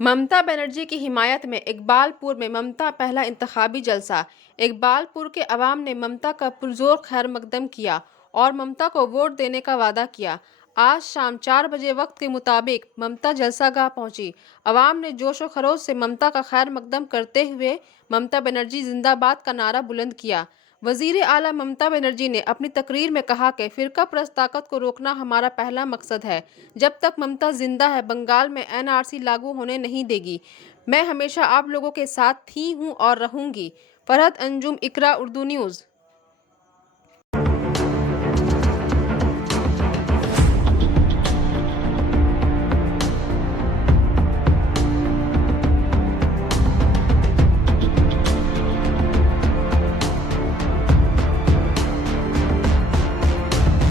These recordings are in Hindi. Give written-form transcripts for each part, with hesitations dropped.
ममता बनर्जी की हिमायत में इकबालपुर में ममता पहला इंतखाबी जलसा। इकबालपुर के अवाम ने ममता का पुरजोर खैर मकदम किया और ममता को वोट देने का वादा किया। आज शाम 4 बजे वक्त के मुताबिक ममता जलसागाह पहुंची। अवाम ने जोशो खरोश से ममता का खैर मकदम करते हुए ममता बनर्जी जिंदाबाद का नारा बुलंद किया। वजीर आला ममता बनर्जी ने अपनी तकरीर में कहा कि फिरका परस्त ताकत को रोकना हमारा पहला मकसद है। जब तक ममता जिंदा है, बंगाल में एनआरसी लागू होने नहीं देगी। मैं हमेशा आप लोगों के साथ थी हूं और रहूंगी। फरहत अंजुम, इकरा उर्दू न्यूज़।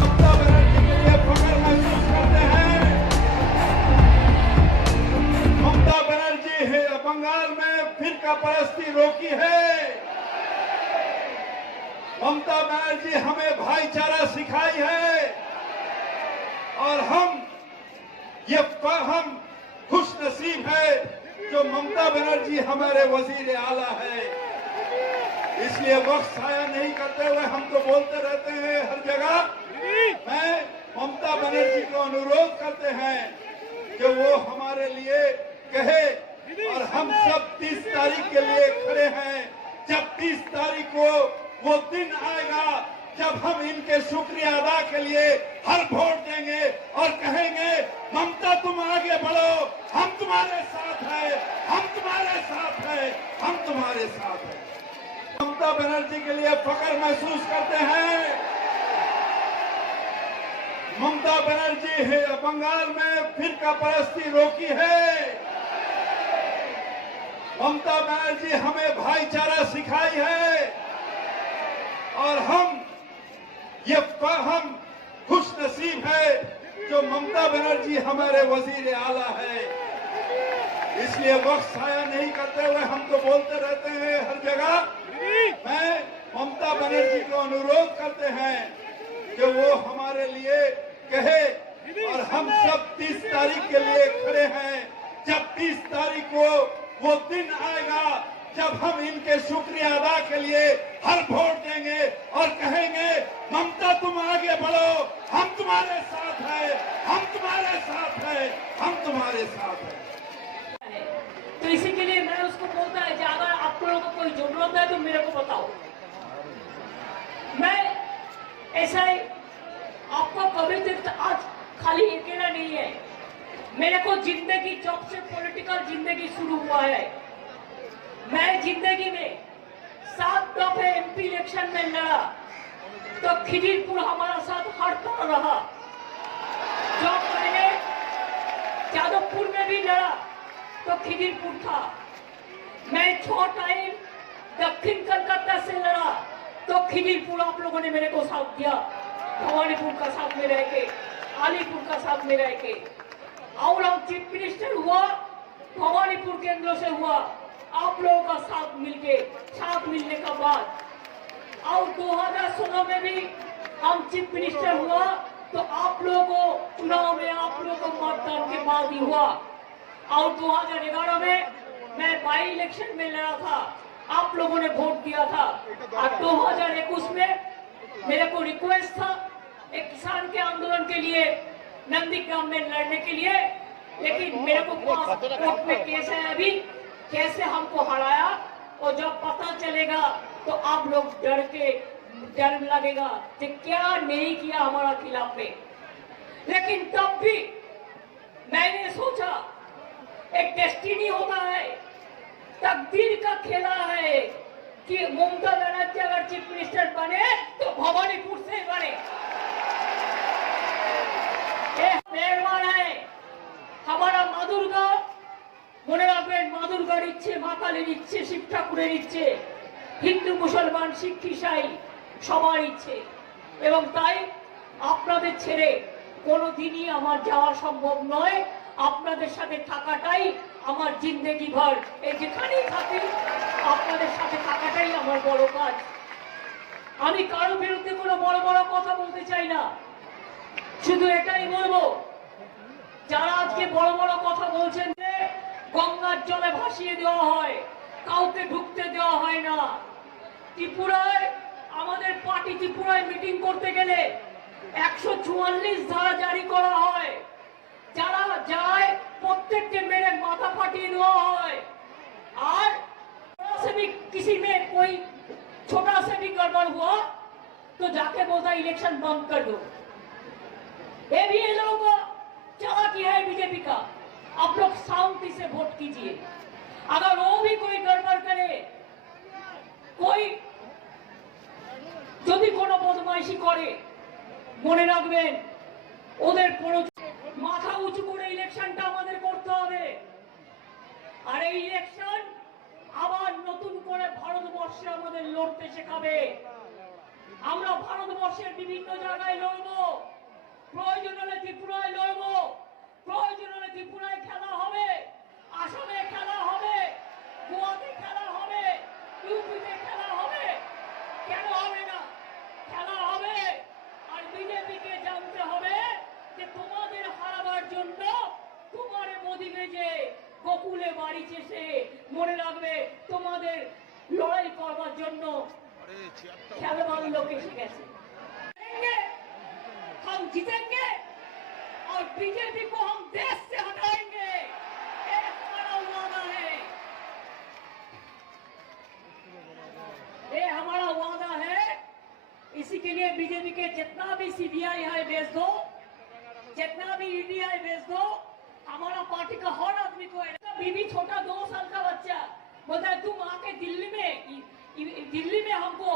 ममता बनर्जी के लिए फख्र महसूस करते हैं। ममता बनर्जी है बंगाल में फिरका परस्ती रोकी है। ममता बनर्जी हमें भाईचारा सिखाई है और हम खुश नसीब है जो ममता बनर्जी हमारे वजीर आला है। इसलिए वक्त जाया नहीं करते हुए हम तो बोलते रहते हैं हर जगह। मैं ममता बनर्जी को अनुरोध करते हैं कि वो हमारे लिए कहे और हम सब 30 तारीख के लिए खड़े हैं। जब 30 तारीख को वो दिन आएगा जब हम इनके शुक्रिया अदा के लिए हर वोट देंगे और कहेंगे ममता तुम आगे बढ़ो, हम तुम्हारे साथ हैं, हम तुम्हारे साथ हैं, हम तुम्हारे साथ हैं। ममता बनर्जी के लिए फख्र महसूस करते हैं। ममता बनर्जी है बंगाल में फिरका परस्ती रोकी है। ममता बनर्जी हमें भाईचारा सिखाई है और हम खुश नसीब है जो ममता बनर्जी हमारे वजीर आला है। इसलिए वक्त जाया नहीं करते हुए हम तो बोलते रहते हैं हर जगह। मैं ममता बनर्जी को अनुरोध करते हैं कि वो हमारे लिए कहे और हम सब 30 तारीख के लिए खड़े हैं। जब 30 तारीख को वो दिन आएगा जब हम इनके शुक्रिया अदा के लिए हर वोट देंगे और कहेंगे ममता तुम आगे बढ़ो, हम तुम्हारे साथ हैं, हम तुम्हारे साथ हैं, हम तुम्हारे साथ हैं। तो इसी के लिए मैं उसको बोलता है कि अगर आप लोगों को कोई जरूरत है तो मेरे को बताओ। मैं ऐसा ही आपको कभी तक आज खाली अकेला नहीं है। मेरे को जिंदगी जब से पॉलिटिकल जिंदगी शुरू हुआ है, मैं जिंदगी में 7 दफे एमपी इलेक्शन में लड़ा तो खिदिरपुर हमारा साथ हर तरह रहा। जब मैंने जादवपुर में भी लड़ा तो खिदिरपुर था। मैं 6 टाइम दक्षिण कलकत्ता से लड़ा तो खिदिरपुर आप लोगों ने मेरे को साथ दिया। भवानीपुर का साथ में रह के, अलीपुर का साथ में रह के, और हम चीफ मिनिस्टर हुआ भवानीपुर केंद्र से हुआ आप लोगों का साथ मिलने का बाद। और 2016 में भी हम चीफ मिनिस्टर हुआ तो आप लोगों को चुनाव में आप लोगों को मतदान के बाद ही हुआ। और 2011 में मैं बाई इलेक्शन में लड़ा था, आप लोगों ने वोट दिया था। और 2021 में मेरे को रिक्वेस्ट था एक किसान के आंदोलन के लिए नंदीग्राम में लड़ने के लिए, लेकिन मेरे को कोर्ट में केस है अभी, कैसे हमको हराया। और जब पता चलेगा तो आप लोग डर लगेगा कि क्या नहीं किया हमारा खिलाफ में। लेकिन तब भी मैंने सोचा एक डेस्टिनी होता है, तकदीर का खेला है कि ममता बनर्जी अगर चीफ मिनिस्टर बने तो भवानीपुर से बने। मेहरबान है हमारा मादुरगा, মনে রাখবেন মাদুরগার ইচ্ছে, মা কালীর ইচ্ছে, শিব ঠাকুরের ইচ্ছে, হিন্দু মুসলমান শিখ ইসাই সবার ইচ্ছে। এবং তাই আপনাদের ছেড়ে কোনোদিনই আমার যাওয়া সম্ভব নয়। আপনাদের সাথে থাকাটাই আমার জিন্দেগি ভর, এই যেখানেই থাকি আপনাদের সাথে থাকাটাই আমার বড় কাজ। আমি কারো বিরুদ্ধে কোনো বড় বড় কথা বলতে চাই না, শুধু এটাই বলবো যারা আজকে বড় বড় কথা বলছেন যে গঙ্গা ফাঁসিয়ে দেওয়া হয়, কাউকে ঢুকতে দেওয়া হয় না। ত্রিপুরায় আমাদের পার্টি ত্রিপুরায় মিটিং করতে গেলে 144 ধারা জারি করা হয়, যারা যায় প্রত্যেককে মেরে माथा फाटिए देওয়া হয়। और से भी किसी में कोई छोटा से भी गड़बड़ हुआ तो जाके बोलता इलेक्शन बंद कर दो। ये भी ये लोगों को चालाकी है बीजेपी का। आप लोग शांति से वोट कीजिए। अगर वो भी कोई गड़बड़ करे, कोई যদি কোনো বদমাইশি করে, মনে রাখবেন ওদের মাথা উঁচু করে ইলেকশনটা আমাদের করতে হবে। আর এই ইলেকশন আবার নতুন করে ভারতবর্ষে আমাদের লড়তে শেখাবে। আমরা ভারতবর্ষের বিভিন্ন জায়গায় লড়বো, প্রয়োজন হলে ত্রিপুরায় লড়বো, প্রয়োজন হলে ত্রিপুরায় খেলা হবে, আসামে খেলা হবে, গোয়াতে খেলা হবে, ইউপিতে খেলা হবে। কেন হবে না? খেলা হবে। আর বিজেপিকে জানতে হবে যে তোমাদের হারাবার জন্য তোমারে মোদি ভেজে গোকুলে বাড়ি চেষে, মনে রাখবে তোমাদের লড়াই করবার জন্য খেলোয়াড় লোক এসে গেছে। हम जीतेंगे और बीजेपी को हम देश से हटाएंगे, ये हमारा वादा है। ये हमारा वादा है। इसी के लिए बीजेपी के जितना भी सीबीआई है भेज दो, जितना भी ईडी है भेज दो। हमारा पार्टी का हर आदमी को, बीबी छोटा 2 साल का बच्चा बोलता है तुम आके दिल्ली में हमको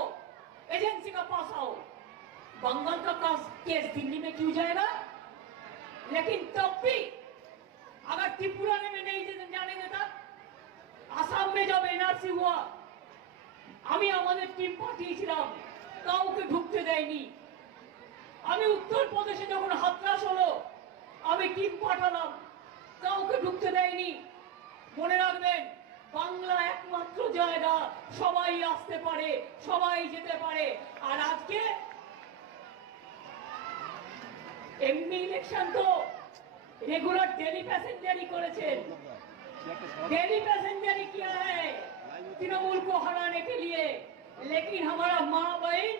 एजेंसी का पास आओ। बंगाल का केस दिल्ली में क्यों जाएगा? लेकिन तब भी अगर त्रिपुरा में नहीं जाने देता, आसाम में जब एनआरसी हुआ আমি আমাদের টিম পাঠিয়েছিলাম, কাউকে ঢুকতে দেয়নি। আমি উত্তরপ্রদেশে যখন হাতরাস হলো আমি টিম পাঠালাম, কাউকে ঢুকতে দেয়নি। মনে রাখবেন বাংলা একমাত্র জায়গা সবাই আসতে পারে, সবাই যেতে পারে। আর আজকে एमपी इलेक्शन तो रेगुलर डेली पैसेंजर करेছেন। डेली पैसेंजर किया है तृणमूल को हराने के लिए। लेकिन हमारा माँ बहन,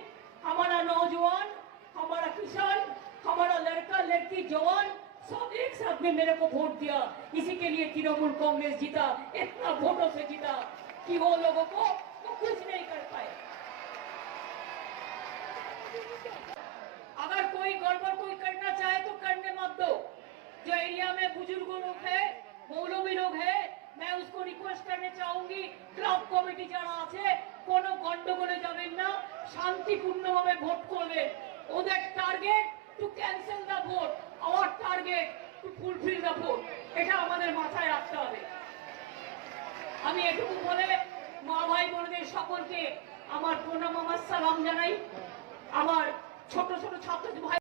हमारा नौजवान, हमारा किसान, हमारा लड़का लड़की जवान सब एक साथ में मेरे को वोट दिया। इसी के लिए तृणमूल कांग्रेस जीता, इतना वोटों से जीता कि वो लोगों को कुछ नहीं कर पाए। अगर कोई गड़बड़ कोई करना चाहे तो करने मत दो। जो एरिया में बुजुर्ग लोग है, मौलवी लोग है, मैं उसको रिक्वेस्ट करने चाहूंगी क्लब कमिटी যারা আছে কোনো গন্ডগোলে যাবেন না, শান্তিপূর্ণভাবে ভোট করবেন। ওদের target to cancel the vote, our target to fulfil the vote. এটা আমাদের মাথায় রাখতে হবে। আমি এটুকু বলে মা ভাই বোনদের সকলকে আমার প্রণাম, আমার সালাম জানাই। আমার ছোট ছোট ছাত্র ভাই